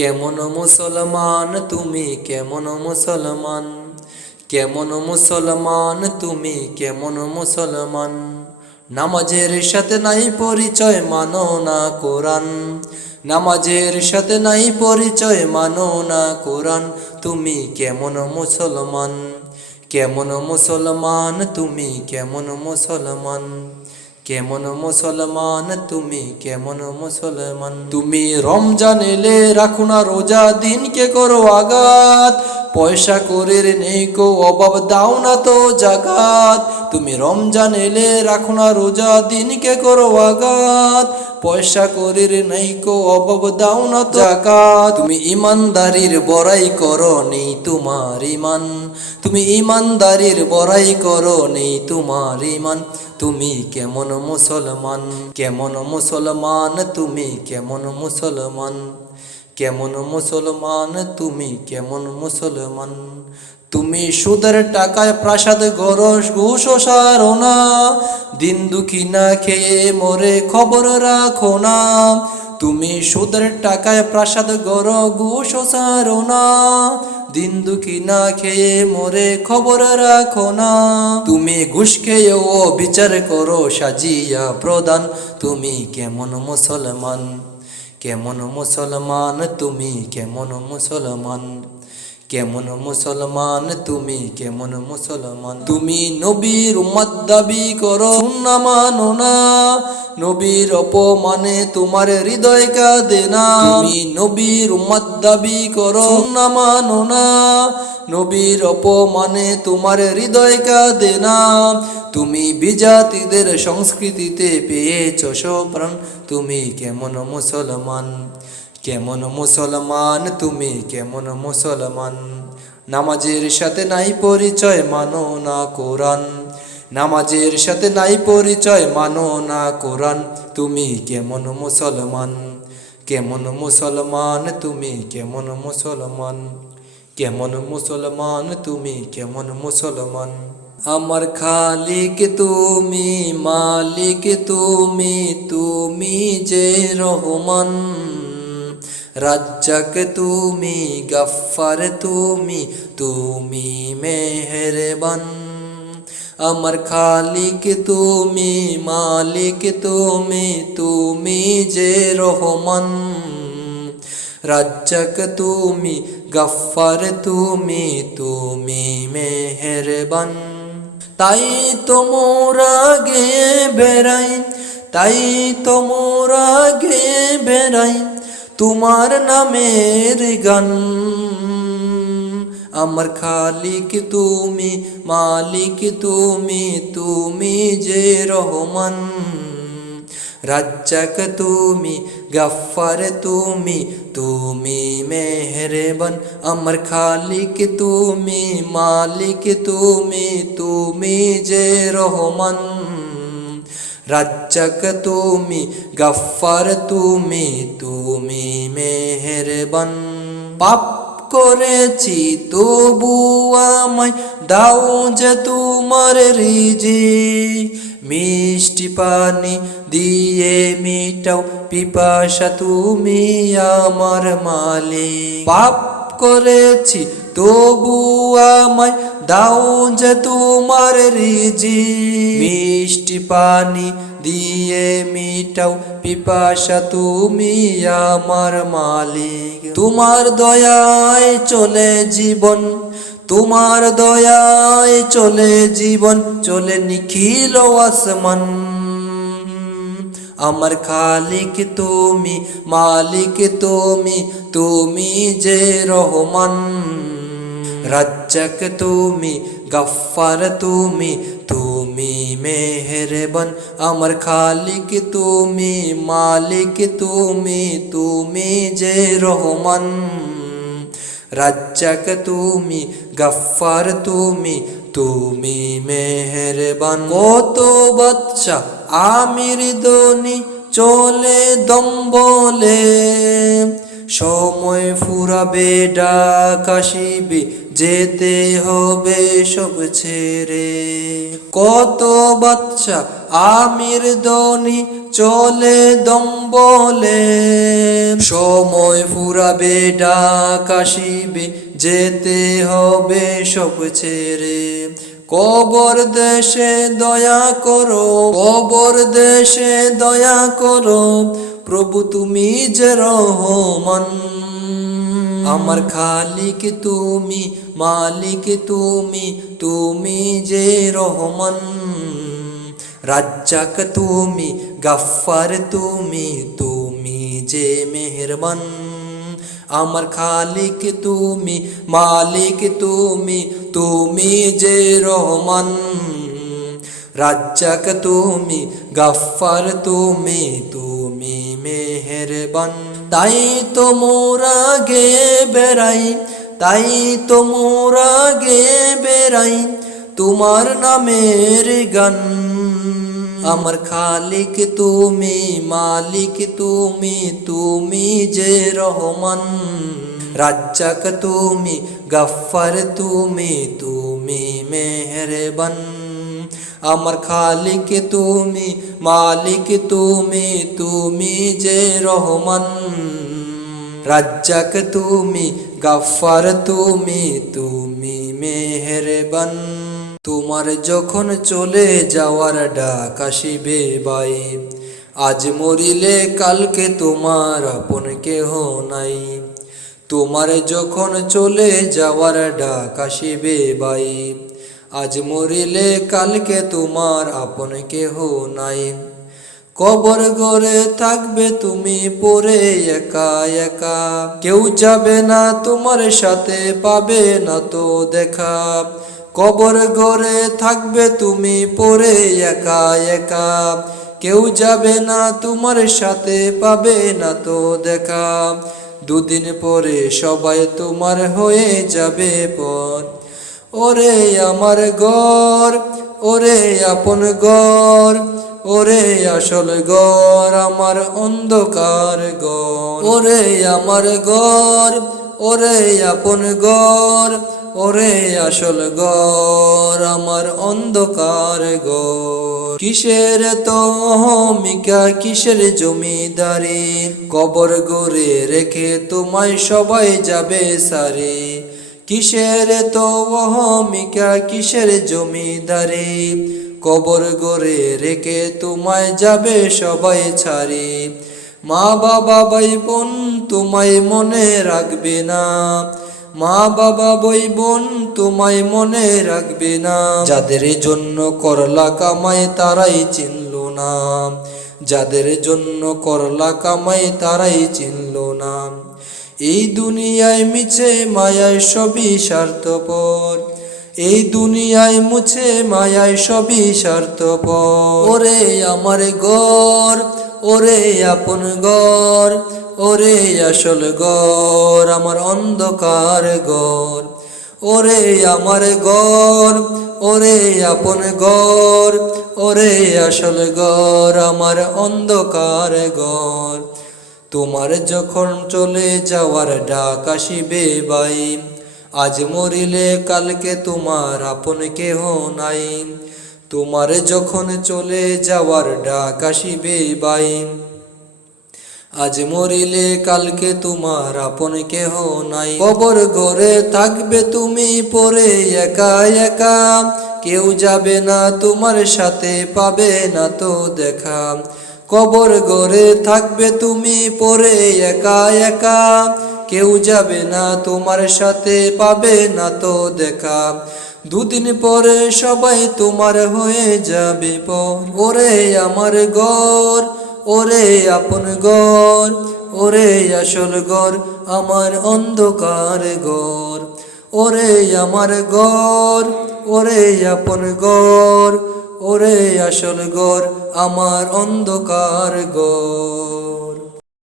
কেমন মুসলমান তুমি, কেমন মুসলমান, কেমন মুসলমান তুমি, কেমন মুসলমান। নামাজের সাথে নাই পরিচয়, মানো না কোরআন। নামাজের সাথে নাই পরিচয়, মানো না কোরআন। তুমি কেমন মুসলমান, কেমন মুসলমান তুমি, কেমন মুসলমান। কেমন মুসলমান তুমি, কেমন মুসলমান। তুমি রমজান এলে রাখো না রোজা, দিনকে করো আঘাত। পয়সা করির নেই কো অভাব, দাও না তো জাকাত। তুমি রমজান এলে রাখো না রোজা, দিনকে করো আঘাত। পয়সা করির নেই কো অভাব, দাও না তো জাকাত। তুমি ইমানদারির বড়াই করো, নেই তোমার ইমান। তুমি ইমানদারির বড়াই করো, নেই তোমার ইমান। তুমি কেমন মুসলমান, কেমন মুসলমান তুমি, কেমন মুসলমান। কেমন মুসলমান তুমি, কেমন মুসলমান। তুমি সুদের টাকায় প্রাসাদ গরস, ঘুষ সারো না। দিন দুঃখী না খেয়ে মরে, খবর রাখো না। তুমি সুদের টাকায় প্রাসাদ গড়, ঘুষ সারো না। দিন দুঃখী না খেয়ে মরে, খবর রাখো না। তুমি ঘুষ খেয়েও বিচার করো, সাজিয়া প্রদান। তুমি কেমন মুসলমান, কেমন মুসলমান তুমি, কেমন মুসলমান। কেমন মুসলমান তুমি, কেমন মুসলমান। তুমি নবীর উম্মত দাবি করো, সুন্নাহ মানো না। নবীর অপমানে তোমার হৃদয় কাঁদে না। তুমি নবীর উম্মত দাবি করো, সুন্নাহ মানো না। নবীর অপমানে তোমার হৃদয় কাঁদে না। তুমি বিজাতিদের সংস্কৃতিতে পেয়েছ প্রাণ। তুমি কেমন মুসলমান, কেমন মুসলমান তুমি, কেমন মুসলমান। নামাজের সাথে নাই পরিচয়, মানো না কোরআন। নামাজের সাথে নাই পরিচয়, মানো না কোরআন। তুমি কেমন মুসলমান, কেমন মুসলমান তুমি, কেমন মুসলমান। কেমন মুসলমান তুমি, কেমন মুসলমান। আমার খালিক তুমি, মালিক তুমি, তুমি যে রহমান। রাজ্জাক তুমি, গফ্ফার তুমি, তুমি মেহেরবান। আমার খালিক তুমি, মালিক তুমি, তুমি যে রহমান। রাজ্জাক তুমি, গফ্ফার তুমি, তুমি মেহেরবান। তাই তো মোরা গে বেড়াই, তাই তো মোরা গে বেড়াই তোমার নামের গান। আমার খালিক তুমি, মালিক তুমি, তুমি যে রহমান। রাজ্জাক তুমি, গফ্ফার তুমি, তুমি মেহেরবান। আমার খালিক তুমি, মালিক তুমি, তুমি যে রহমান। রাজ্জাক তুমি, গফ্ফার তুমি, তুমি মেহেরবান। পাপ করেছি তবু আমায় দাও যে তোমার রিজিক। মিষ্টি পানি দিয়ে মিটাও পিপাসা, তুমি আমার মালিক। পাপ করেছি তবু আমায় দাও যে তোমার রিজিক। মিষ্টি পানি দিয়ে মিটাও পিপাসা, তুমি আমার মালিক। তোমার দয়ায় চলে জীবন, তোমার দয়ায় চলে জীবন, চলে নিখিল আসমান। আমার খালিক তুমি, মালিক তুমি, তুমি যে রহমান। রাজ্জাক তুমি, গফ্ফার তুমি, তুমি মেহেরবান। আমার খালিক তুমি, মালিক তুমি, তুমি যে রহমান। রাজ্জাক তুমি, গফ্ফার তুমি, তুমি মেহেরবান। কত বাদশা আমির ধনী চলে দম বলে, সময় ফুরাবে ডাক আসিবে, যেতে হবে সব ছেড়ে। কত বাদশা আমির ধনী চলে দম বলে। সময় ফুরাবে ডাক আসিবে, যেতে হবে সব ছেড়ে। কবর দেশে দয়া করো, কবর দেশে দয়া করো, প্রভু তুমি যে রহমান। আমার খালিক তুমি, মালিক তুমি, তুমি যে রহমান। রাজ্জাক তুমি, গাফফার তুমি, তুমি যে মেহেরবান। আমার খালিক তুমি, মালিক তুমি, তুমি যে রহমান। রাজ্জাক তুমি, গাফফার তুমি, তুমি মেহেরবান। তাই তো মোরা গেয়ে বেড়াই, তাই তো মোরা গেয়ে বেড়াই তোমার নামের গান। আমার খালিক তুমি, মালিক তুমি, তুমি যে রহমান। রাজ্জাক তুমি, গাফফার তুমি, তুমি মেহেরবান। আমার খালিক তুমি, মালিক তুমি, তুমি যে রহমান। রাজ্জাক তুমি, গাফফার তুমি, তুমি মেহেরবান। তোমার যখন চলে যাওয়ার ডাক আসিবে ভাই, আজ মরিলে কালকে তোমার আপন কেহ নাই। তোমার যখন চলে যাওয়ার ডাক আসিবে ভাই, আজ মরিলে কালকে তোমার আপন কেহ নাই। কবর ঘরে থাকবে তুমি পড়ে একা একা, কেউ যাবে না তোমার সাথে, পাবে না তো দেখা। কবর ঘরে থাকবে তুমি পড়ে একা একা, কেউ যাবে না তোমার সাথে, পাবে না তো দেখা। দুদিন পরে সবাই তোমার হয়ে যাবে পর। ওরে আমার ঘর, ওরে আপন ঘর, ওরে আসল ঘর আমার অন্ধকার ঘর। ওরে আমার ঘর, ওরে আপন ঘর, ওরে আসল ঘর আমার অন্ধকার ঘর। কিসের তো অহমিকা, কিসের জমিদারি, কবর গড়ে রেখে তোমায় সবাই যাবে সারি। কিসের তো অহমিকা, কিসের জমিদারি, কবর গড়ে রেখে তোমায় যাবে সবাই ছাড়ি। মা বাবা ভাই বোন তোমায় মনে রাখবে না, মা বাবা ভাই বোন তোমায় মনে রাখবে না। যাদের জন্য করলা কামাই তারাই চিনল না, যাদের জন্য করলা কামাই তারাই চিনল না। এই দুনিয়ায় মিছে মায়ায় সবই স্বার্থপর, এই দুনিয়ায় মুছে মায়ায় সবই স্বার্থপর। ওরে আমার ঘর, ওরে আপন ঘর, ওরে আসল ঘর আমার অন্ধকার ঘর। ওরে আমার ঘর, ওরে আপন ঘর, ওরে আসল ঘর আমার অন্ধকার ঘর। তোমার যখন চলে যাওয়ার ডাক আসিবে ভাই, আজ মরিলে কালকে তোমার আপন কেহ নাই। তোমার যখন চলে যাওয়ার ডাক আসিবে ভাই, আজ মরিলে কালকে তোমার আপন কেহ নাই। কবর ঘরে থাকবে তুমি পড়ে একা একা, কেউ যাবে না তোমার সাথে, পাবে না তো দেখা। কবর ঘরে থাকবে তুমি পড়ে একা একা, কেউ যাবে না তোমার সাথে, পাবে না তো দেখা। দুদিন পরে সবাই তোমার হয়ে যাবে পর। ওরে আমার ঘর, ওরে আপন ঘর, ওরে আসল ঘর আমার অন্ধকার ঘর। ওরে আমার ঘর, ওরে আপন ঘর, ওরে আসল ঘর আমার অন্ধকার ঘর।